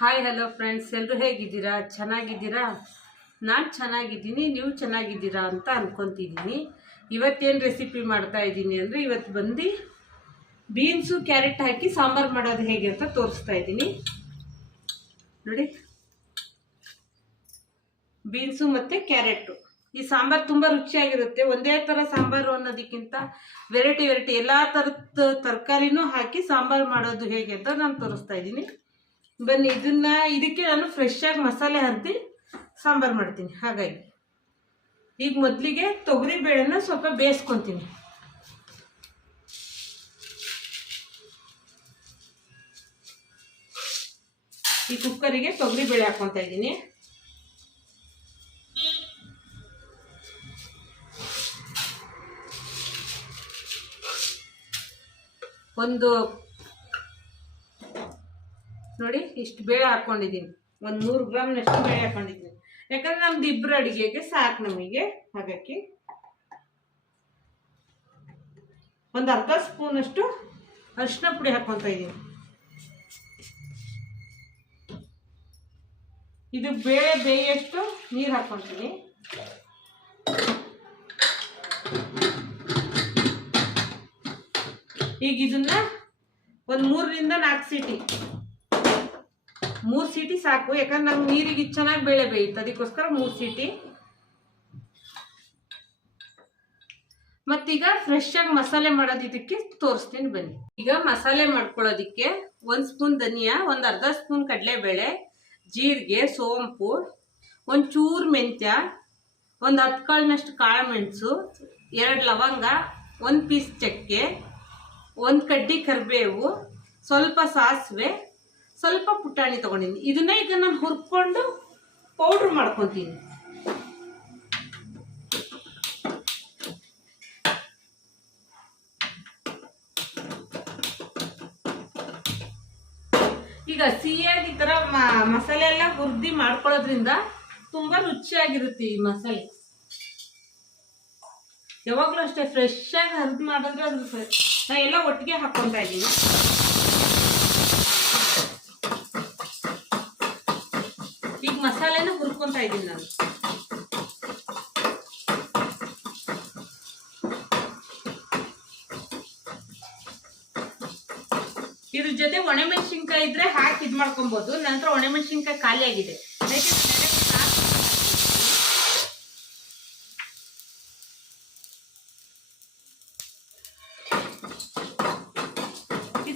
Hi hello friends ಎಲ್ಲರೂ ಹೇಗಿದ್ದೀರಾ? ಚೆನ್ನಾಗಿದ್ದೀರಾ? ನಾನು ಚೆನ್ನಾಗಿದ್ದೀನಿ, ನೀವು ಚೆನ್ನಾಗಿದ್ದೀರಾ ಅಂತ ಅಂದ್ಕೊತಿದ್ದೀನಿ ಇವತ್ತೇನು ರೆಸಿಪಿ ಮಾಡ್ತಾ ಇದ್ದೀನಿ ಅಂದರೆ ಇವತ್ತು ಬಂದು ಬೀನ್ಸು ಕ್ಯಾರೆಟ್ ಹಾಕಿ ಸಾಂಬಾರು ಮಾಡೋದು ಹೇಗೆ ಅಂತ ತೋರಿಸ್ತಾ ಇದ್ದೀನಿ. ನೋಡಿ. ಬೀನ್ಸು ಮತ್ತು ಕ್ಯಾರೆಟು ಈ ಸಾಂಬಾರು ತುಂಬ ರುಚಿಯಾಗಿರುತ್ತೆ. ಒಂದೇ ಥರ ಸಾಂಬಾರು ಅನ್ನೋದಕ್ಕಿಂತ ವೆರೈಟಿ ವೆರೈಟಿ ಎಲ್ಲ ಥರದ ತರಕಾರಿನೂ ಹಾಕಿ ಸಾಂಬಾರು ಮಾಡೋದು ಹೇಗೆ ಅಂತ ನಾನು ತೋರಿಸ್ತಾ ಇದ್ದೀನಿ. ಬನ್ನಿ, ಇದನ್ನ ಇದಕ್ಕೆ ನಾನು ಫ್ರೆಶ್ ಆಗಿ ಮಸಾಲೆ ಹಾಕಿ ಸಾಂಬಾರು ಮಾಡ್ತೀನಿ. ಹಾಗಾಗಿ ಈಗ ಮೊದಲಿಗೆ ತೊಗರಿ ಬೇಳೆನ ಸ್ವಲ್ಪ ಬೇಯಿಸ್ಕೊತೀನಿ. ಈ ಕುಕ್ಕರಿಗೆ ತೊಗರಿ ಬೇಳೆ ಹಾಕ್ಕೊತಾ ಇದ್ದೀನಿ. ಒಂದು ನೋಡಿ, ಇಷ್ಟು ಬೇಳೆ ಹಾಕ್ಕೊಂಡಿದ್ದೀನಿ ಒಂದು ನೂರು ಗ್ರಾಮ್ನಷ್ಟು ಬೇಳೆ ಹಾಕೊಂಡಿದ್ದೀನಿ. ಯಾಕಂದ್ರೆ ನಮ್ದು ಇಬ್ಬರು ಅಡುಗೆಗೆ ಸಾಕು ನಮಗೆ. ಹಾಗಾಗಿ ಒಂದು ಅರ್ಧ ಸ್ಪೂನಷ್ಟು ಅರಿಶಿನ ಪುಡಿ ಹಾಕ್ಕೊತ ಇದ್ದೀನಿ ಇದು ಬೇಳೆ ಬೇಯಷ್ಟು ನೀರು ಹಾಕ್ಕೊತೀನಿ ಈಗ ಇದನ್ನ ಒಂದು ಮೂರರಿಂದ ನಾಲ್ಕು ಸೀಟಿ ಮೂರು ಸೀಟಿ ಸಾಕು, ಯಾಕಂದ್ರೆ ನಮ್ಗೆ ನೀರಿಗೆ ಚೆನ್ನಾಗಿ ಬೇಳೆ ಬೇಯುತ್ತೆ ಅದಕ್ಕೋಸ್ಕರ ಮೂರು ಸೀಟಿ. ಮತ್ತೀಗ ಫ್ರೆಶ್ ಆಗಿ ಮಸಾಲೆ ಮಾಡೋದು ಇದಕ್ಕೆ ತೋರಿಸ್ತೀನಿ ಬನ್ನಿ. ಈಗ ಮಸಾಲೆ ಮಾಡ್ಕೊಳ್ಳೋದಿಕ್ಕೆ ಒಂದು ಸ್ಪೂನ್ ಧನಿಯಾ, ಒಂದು ಅರ್ಧ ಸ್ಪೂನ್ ಕಡಲೆಬೇಳೆ, ಜೀರಿಗೆ, ಸೋಂಪು ಒಂದು ಚೂರು ಮೆಂತ್ಯ, ಒಂದು ಹತ್ತು ಕಾಳಿನಷ್ಟು ಕಾಳು ಮೆಣಸು ಎರಡು ಲವಂಗ, ಒಂದು ಪೀಸ್ ಚಕ್ಕೆ, ಒಂದು ಕಡ್ಡಿ ಕರಿಬೇವು, ಸ್ವಲ್ಪ ಸಾಸಿವೆ ಸ್ವಲ್ಪ ಪುಟಾಣಿ ತಗೊಂಡಿದ್ದೀನಿ ಇದನ್ನ ಈಗ ನಾನು ಹುರ್ಕೊಂಡು ಪೌಡ್ರ್ ಮಾಡ್ಕೊತೀನಿ. ಈಗ ಸಿಹಿಯಾಗಿ ಈ ಥರ ಮಸಾಲೆ ಎಲ್ಲ ಹುರಿದು ಮಾಡ್ಕೊಳ್ಳೋದ್ರಿಂದ ತುಂಬ ರುಚಿಯಾಗಿರುತ್ತೆ ಈ ಮಸಾಲೆ. ಯಾವಾಗಲೂ ಅಷ್ಟೇ ಫ್ರೆಶ್ ಆಗಿ ಹರಿದು ಮಾಡಿದ್ರೆ ಅದು ನಾ ಎಲ್ಲ ಒಟ್ಟಿಗೆ ಹಾಕ್ಕೊತಾ ಇದ್ದೀನಿ. ಮಸಾಲೆನ ಹುರ್ಕೊಂತಾ ಇದ್ದೀನಿ ನಾನು. ಇದ್ರ ಜೊತೆ ಒಣಮೆಣಸಿನ್ಕಾಯಿ ಇದ್ರೆ ಹಾಕಿ ಇದು ಮಾಡ್ಕೊಬಹುದು ನಂತರ ಒಣಮೆಣಸಿನ್ಕಾಯಿ ಖಾಲಿ ಆಗಿದೆ.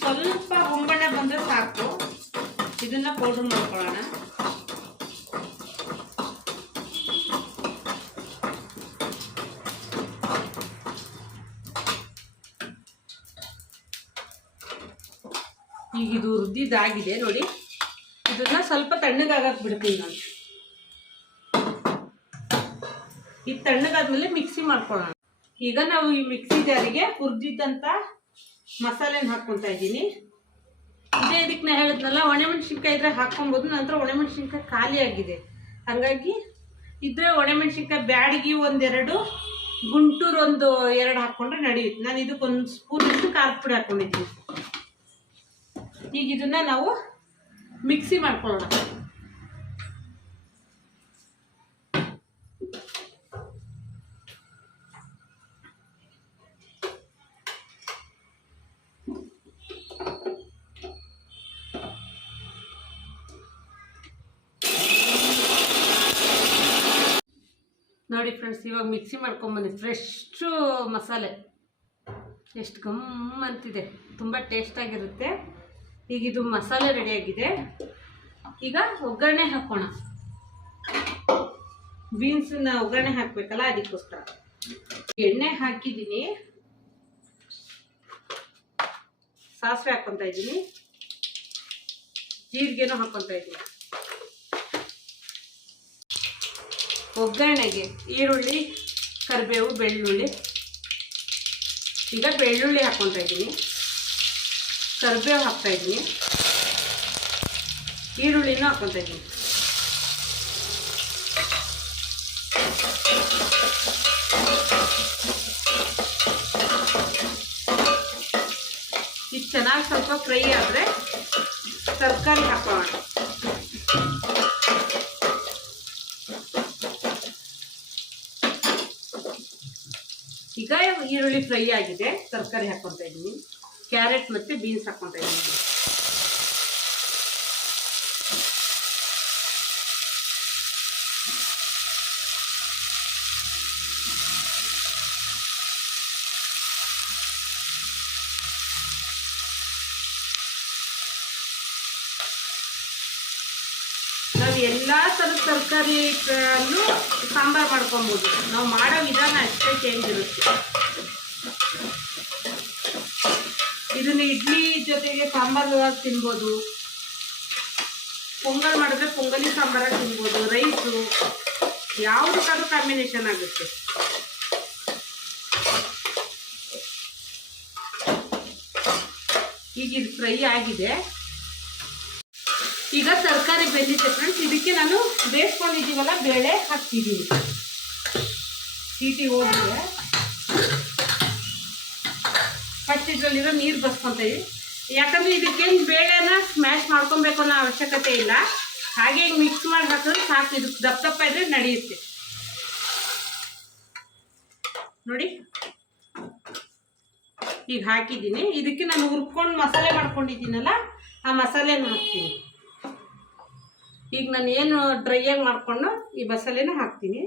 ಸ್ವಲ್ಪ ಹೊಂಬಣ್ಣ ಬಂದ್ರೆ ಸಾಕು. ಇದನ್ನ ಪೌಡರ್ ಮಾಡ್ಕೊಳ್ಳೋಣ. ಈಗ ಇದು ರುದ್ದಿದ್ದಾಗಿದೆ ನೋಡಿ. ಇದನ್ನ ಸ್ವಲ್ಪ ತಣ್ಣಗಾಗಕ್ಕೆ ಬಿಡ್ತೀನಿ ನಾನು. ಇದು ತಣ್ಣಗಾದ್ಮೇಲೆ ಮಿಕ್ಸಿ ಮಾಡ್ಕೊಳ್ಳೋಣ. ಈಗ ನಾವು ಈ ಮಿಕ್ಸಿ ಜಾರಿಗೆ ಹುರಿದಿದ್ದಂಥ ಮಸಾಲೆನ ಹಾಕ್ಕೊತಾ ಇದ್ದೀನಿ. ಇದೇ ಇದಕ್ಕೆ ನಾ ಹೇಳಿದ್ನಲ್ಲ, ಒಣಮೆಣ್ಸಿನ್ಕಾಯಿ ಇದ್ರೆ ಹಾಕ್ಕೊಬೋದು, ನಂತರ ಒಣಮೆಣ್ಸಿನ್ಕಾಯಿ ಖಾಲಿ ಆಗಿದೆ. ಹಾಗಾಗಿ ಇದ್ರೆ ಒಣಮೆಣ್ಸಿನ್ಕಾಯಿ ಬ್ಯಾಡಗಿ ಒಂದೆರಡು, ಗುಂಟೂರು ಒಂದು ಎರಡು ಹಾಕ್ಕೊಂಡ್ರೆ ನಡೆಯುತ್ತೆ ನಾನು ಇದಕ್ಕೊಂದು ಸ್ಪೂನ್ ಇಷ್ಟು ಖಾರದ ಪುಡಿ ಹಾಕ್ಕೊಂಡಿದ್ದೀನಿ ಈಗ ಇದನ್ನ ನಾವು ಮಿಕ್ಸಿ ಮಾಡ್ಕೊಳ್ಳೋಣ. ನೋಡಿ ಫ್ರೆಂಡ್ಸ್ ಇವಾಗ ಮಿಕ್ಸಿ ಮಾಡ್ಕೊಂಬಂದು ಫ್ರೆಶ್ಶು ಮಸಾಲೆ. ಎಷ್ಟು ಗಮ್ ಅಂತಿದೆ ತುಂಬ ಟೇಸ್ಟಾಗಿರುತ್ತೆ ಈಗ ಇದು ಮಸಾಲೆ ರೆಡಿಯಾಗಿದೆ ಈಗ ಒಗ್ಗರಣೆ ಹಾಕೋಣ. ಬೀನ್ಸನ್ನ ಒಗ್ಗರಣೆ ಹಾಕಬೇಕಲ್ಲ, ಅದಕ್ಕೋಸ್ಕರ. ಎಣ್ಣೆ ಹಾಕಿದ್ದೀನಿ. ಸಾಸಿವೆ ಹಾಕ್ಕೊತಾ ಇದ್ದೀನಿ. ಜೀರಿಗೆನೂ ಹಾಕ್ಕೊತಾ ಇದ್ದೀನಿ. ಒಗ್ಗರಣೆಗೆ ಈರುಳ್ಳಿ, ಕರಿಬೇವು, ಬೆಳ್ಳುಳ್ಳಿ. ಈಗ ಬೆಳ್ಳುಳ್ಳಿ ಹಾಕ್ಕೊತಾ ಇದ್ದೀನಿ. ಕರಿಬೇವು ಹಾಕ್ತಾ ಇದ್ದೀನಿ. ಈರುಳ್ಳಿನೂ ಹಾಕ್ಕೊತಾ ಇದ್ದೀನಿ. ಇದು ಚೆನ್ನಾಗಿ ಸ್ವಲ್ಪ ಫ್ರೈ ಆದರೆ ತರಕಾರಿ ಹಾಕೋಣ. ಈಗ ಈರುಳ್ಳಿ ಫ್ರೈ ಆಗಿದೆ, ತರಕಾರಿ ಹಾಕ್ಕೊತಾ ಇದ್ದೀನಿ. ಕ್ಯಾರೆಟ್ ಮತ್ತು ಬೀನ್ಸ್ ಹಾಕ್ಕೊತಾ ನಾವು ಎಲ್ಲ ಥರದ ತರಕಾರಿ ಸಾಂಬಾರ್ ಸಾಂಬಾರು ಮಾಡ್ಕೊಬೋದು. ನಾವು ಮಾಡೋ ವಿಧಾನ ಅಷ್ಟೇ ಚೇಂಜ್ ಇರುತ್ತೆ. ಇದನ್ನ ಇಡ್ಲಿ ಜೊತೆಗೆ ಸಾಂಬಾರು ತಿನ್ಬೋದು. ಪೊಂಗಲ್ ಮಾಡಿದ್ರೆ ಪೊಂಗಲಿ ಸಾಂಬಾರಾಗಿ ತಿನ್ಬೋದು. ರೈಸು ಯಾವುದಕ್ಕಾದ್ರೂ ಕಾಂಬಿನೇಷನ್ ಆಗುತ್ತೆ? ಈಗ ಇದು ಫ್ರೈ ಆಗಿದೆ. ಈಗ ತರಕಾರಿ ಬೆಂದಿದೆ ಫ್ರೆಂಡ್ಸ್ ಇದಕ್ಕೆ ನಾನು ಬೇಯಿಸ್ಕೊಂಡಿದ್ದೀವಲ್ಲ, ಬೇಳೆ ಹಾಕ್ತಿದ್ದೀನಿ. ಸೀಟಿ ಹೋಗಿದೆ. ಫಸ್ಟ್ ಇದರಲ್ಲಿರೋ ನೀರು ಬಸ್ಕೊತೀವಿ ಯಾಕಂದರೆ ಇದಕ್ಕೇನು ಬೇಳೆನ ಸ್ಮ್ಯಾಶ್ ಮಾಡ್ಕೊಬೇಕು ಅನ್ನೋ ಅವಶ್ಯಕತೆ ಇಲ್ಲ. ಹಾಗೆ ಹಿಂಗೆ ಮಿಕ್ಸ್ ಮಾಡಿ ಹಾಕಿದ್ರೆ ಸಾಕು. ಇದು ದಪ್ಪ ದಪ್ಪ ಇದ್ರೆ ನಡೆಯುತ್ತೆ. ನೋಡಿ. ಈಗ ಹಾಕಿದ್ದೀನಿ. ಇದಕ್ಕೆ ನಾನು ಹುರ್ಕೊಂಡು ಮಸಾಲೆ ಮಾಡ್ಕೊಂಡಿದ್ದೀನಲ್ಲ, ಆ ಮಸಾಲೆನ ಹಾಕ್ತೀನಿ. ಈಗ ನಾನು ಏನು ಡ್ರೈಯಾಗಿ ಮಾಡಿಕೊಂಡು ಈ ಮಸಾಲೆನ ಹಾಕ್ತೀನಿ.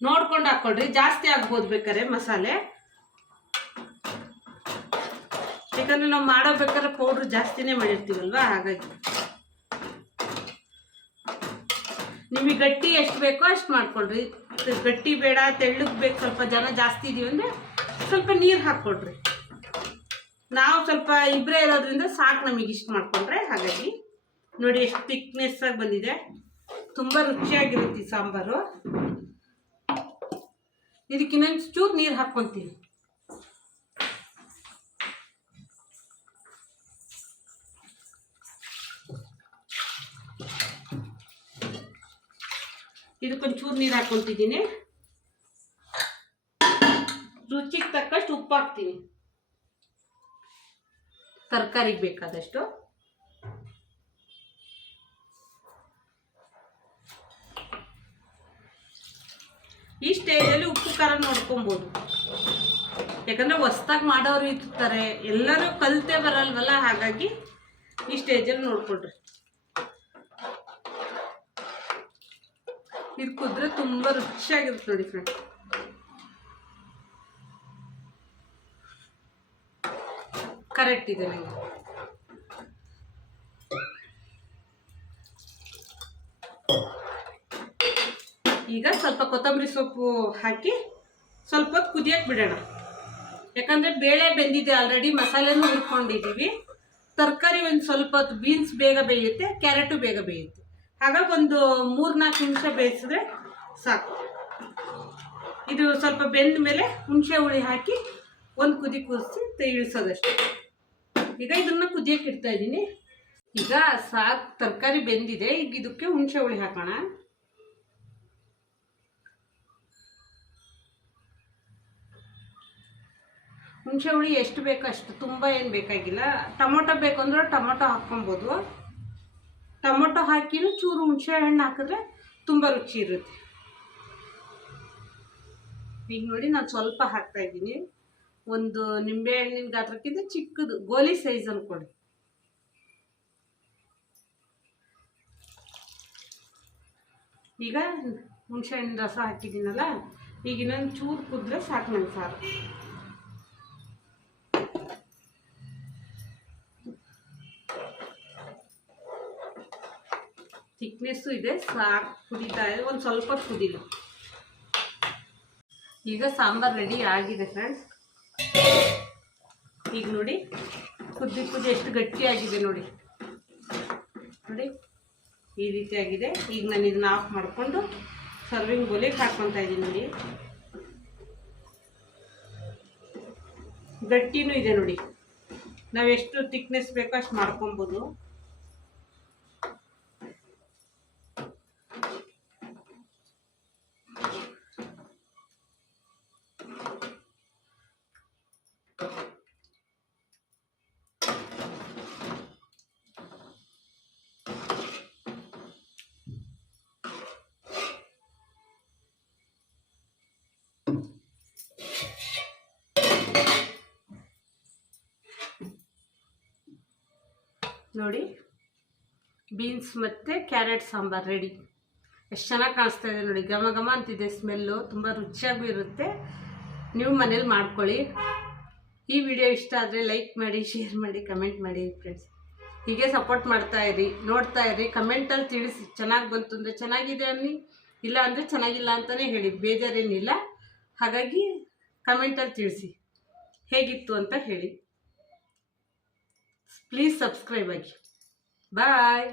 ನೋಡ್ಕೊಂಡು ಹಾಕ್ಕೊಳ್ರಿ ಜಾಸ್ತಿ ಆಗ್ಬೋದು ಬೇಕಾದ್ರೆ ಮಸಾಲೆ. ಯಾಕಂದ್ರೆ ನಾವು ಮಾಡೋ ಬೇಕಾದ್ರೆ ಪೌಡ್ರ್ ಜಾಸ್ತಿನೇ ಮಾಡಿರ್ತೀವಲ್ವಾ? ಹಾಗಾಗಿ. ನಿಮಗೆ ಗಟ್ಟಿ ಎಷ್ಟು ಬೇಕೋ ಅಷ್ಟು ಮಾಡ್ಕೊಳ್ರಿ. ಗಟ್ಟಿ ಬೇಡ, ತೆಳ್ಳಗೆ ಬೇಕು, ಸ್ವಲ್ಪ ಜನ ಜಾಸ್ತಿ ಇದೀವಿ ಸ್ವಲ್ಪ ನೀರು ಹಾಕ್ಕೊಡ್ರಿ. ನಾವು ಸ್ವಲ್ಪ ಇಬ್ಬರೇ ಇರೋದ್ರಿಂದ ಸಾಕು ನಮಗೆ ಇಷ್ಟು ಮಾಡ್ಕೊಂಡ್ರೆ. ಹಾಗಾಗಿ ನೋಡಿ ಎಷ್ಟು ತಿಕ್ನೆಸ್ಸಾಗಿ ಬಂದಿದೆ. ತುಂಬ ರುಚಿಯಾಗಿರುತ್ತೆ ಈ ಸಾಂಬಾರು. ಇದಕ್ಕೆ ಇನ್ನೊಂದು ಚೂರು ನೀರು ಹಾಕ್ಕೊತೀನಿ ಇದಕ್ಕೊಂಚೂರು ನೀರು ಹಾಕ್ಕೊಂತಿದ್ದೀನಿ ರುಚಿಗೆ ತಕ್ಕಷ್ಟು ಉಪ್ಪು ಹಾಕ್ತೀನಿ. ತರಕಾರಿಗೆ ಬೇಕಾದಷ್ಟು. ಈ ಸ್ಟೇಜಲ್ಲಿ ಉಪ್ಪು ಖಾರ ನೋಡ್ಕೊಬೋದು. ಯಾಕಂದ್ರೆ ಹೊಸ್ದಾಗಿ ಮಾಡೋರು ಇರ್ತಾರೆ, ಎಲ್ಲರೂ ಕಲಿತೆ ಬರಲ್ವಲ್ಲ? ಹಾಗಾಗಿ ಈ ಸ್ಟೇಜಲ್ಲಿ ನೋಡ್ಕೊಳ್ರಿ. ಇದು ಕುದ್ರೆ ತುಂಬ ರುಚಿಯಾಗಿರುತ್ತೆ ನೋಡಿ ಫ್ರೆಂಡ್ ಕರೆಕ್ಟ್ ಇದೆ ನಂಗೆ ಈಗ ಸ್ವಲ್ಪ ಕೊತ್ತಂಬರಿ ಸೊಪ್ಪು ಹಾಕಿ ಸ್ವಲ್ಪ ಕುದಿಯಕ್ಕೆ ಬಿಡೋಣ. ಯಾಕಂದರೆ ಬೇಳೆ ಬೆಂದಿದೆ ಆಲ್ರೆಡಿ ಮಸಾಲೆನೂ ಹುರ್ಕೊಂಡಿದ್ದೀವಿ. ತರಕಾರಿ ಒಂದು ಸ್ವಲ್ಪ ಹೊತ್ತು ಬೀನ್ಸ್ ಬೇಗ ಬೇಯುತ್ತೆ ಕ್ಯಾರೆಟು ಬೇಗ ಬೇಯುತ್ತೆ. ಹಾಗಾಗಿ ಒಂದು ಮೂರು ನಾಲ್ಕು ನಿಮಿಷ ಬೇಯಿಸಿದ್ರೆ ಸಾಕು. ಇದು ಸ್ವಲ್ಪ ಬೆಂದ ಮೇಲೆ ಹುಣಸೆ ಹುಳಿ ಹಾಕಿ ಒಂದು ಕುದಿ ಕುದಿಸಿ ಇಳಿಸೋದಷ್ಟೇ ಈಗ ಇದನ್ನು ಕುದಿಯಕ್ಕೆ ಇಡ್ತಾ ಇದ್ದೀನಿ. ಈಗ ಸಾಕು ತರಕಾರಿ ಬೆಂದಿದೆ. ಈಗ ಇದಕ್ಕೆ ಹುಣಸೆ ಹುಳಿ ಹಾಕೋಣ. ಹುಣಸೆ ಹುಳಿ ಎಷ್ಟು ಬೇಕೋ ಅಷ್ಟು, ತುಂಬ ಏನು ಬೇಕಾಗಿಲ್ಲ. ಟೊಮೊಟೊ ಬೇಕು ಅಂದ್ರೆ ಟೊಮೊಟೊ ಹಾಕ್ಕೊಬೋದು. ಟೊಮೊಟೊ ಹಾಕಿನೂ ಚೂರು ಹುಣಸೆ ಹಣ್ಣು ಹಾಕಿದ್ರೆ ತುಂಬ ರುಚಿ ಇರುತ್ತೆ. ಈಗ ನೋಡಿ ನಾನು ಸ್ವಲ್ಪ ಹಾಕ್ತಾ ಇದ್ದೀನಿ. ಒಂದು ನಿಂಬೆ ಹಣ್ಣಿನ ಗಾತ್ರಕ್ಕಿಂತ ಚಿಕ್ಕದು, ಗೋಲಿ ಸೈಜ್ ಅನ್ಕೊಳ್ಳಿ ಈಗ ಹುಣಸೆ ಹಣ್ಣಿನ ರಸ ಹಾಕಿದ್ದೀನಲ್ಲ, ಈಗ ಇನ್ನೊಂದು ಚೂರು ಕುದ್ರೆ ಸಾಕು ನನ್ನ ಸಾರು. ಥಿಕ್ನೆಸ್ಸು ಇದೆ ಸಾಕು ಕುದೀತಾ ಇದೆ, ಒಂದು ಸ್ವಲ್ಪ ಕುದಿಲ್ಲ ಈಗ ಸಾಂಬಾರು ರೆಡಿ ಆಗಿದೆ ಫ್ರೆಂಡ್ಸ್ ಈಗ ನೋಡಿ, ಕುದ್ದಿ ಕುದಿ ಎಷ್ಟು ಗಟ್ಟಿಯಾಗಿದೆ ನೋಡಿ. ನೋಡಿ, ಈ ರೀತಿ ಆಗಿದೆ. ಈಗ ನಾನು ಇದನ್ನ ಆಫ್ ಮಾಡಿಕೊಂಡು ಸರ್ವಿಂಗ್ ಬೋಲಿಗೆ ಹಾಕ್ಕೊತಾ ಇದ್ದೀನಿ ನೋಡಿ. ಗಟ್ಟಿನೂ ಇದೆ ನೋಡಿ. ನಾವು ಎಷ್ಟು ಥಿಕ್ನೆಸ್ ಬೇಕೋ ಅಷ್ಟು ಮಾಡ್ಕೊಬೋದು ನೋಡಿ. ಬೀನ್ಸ್ ಮತ್ತು ಕ್ಯಾರೆಟ್ ಸಾಂಬಾರು ರೆಡಿ ಎಷ್ಟು ಚೆನ್ನಾಗಿ ಕಾಣಿಸ್ತಾ ಇದೆ ನೋಡಿ. ಘಮ ಘಮ ಅಂತಿದೆ ಸ್ಮೆಲ್ಲು ತುಂಬ ರುಚಿಯಾಗೂ ಇರುತ್ತೆ. ನೀವು ಮನೇಲಿ ಮಾಡ್ಕೊಳ್ಳಿ. ಈ ವಿಡಿಯೋ ಇಷ್ಟ ಆದರೆ ಲೈಕ್ ಮಾಡಿ ಶೇರ್ ಮಾಡಿ ಕಮೆಂಟ್ ಮಾಡಿ ಫ್ರೆಂಡ್ಸ್ ಹೀಗೆ ಸಪೋರ್ಟ್ ಮಾಡ್ತಾ ಇರಿ, ನೋಡ್ತಾ ಇರಿ. ಕಮೆಂಟಲ್ಲಿ ತಿಳಿಸಿ. ಚೆನ್ನಾಗಿ ಬಂತು ಅಂದರೆ ಚೆನ್ನಾಗಿದೆ ಅನ್ನಿ. ಇಲ್ಲ ಅಂದರೆ ಚೆನ್ನಾಗಿಲ್ಲ ಅಂತಲೇ ಹೇಳಿ. ಬೇಜಾರೇನಿಲ್ಲ. ಹಾಗಾಗಿ ಕಮೆಂಟಲ್ಲಿ ತಿಳಿಸಿ. ಹೇಗಿತ್ತು ಅಂತ ಹೇಳಿ. ಪ್ಲೀಸ್ ಸಬ್ಸ್ಕ್ರೈಬ್ ಆಗಿ ಬಾಯ್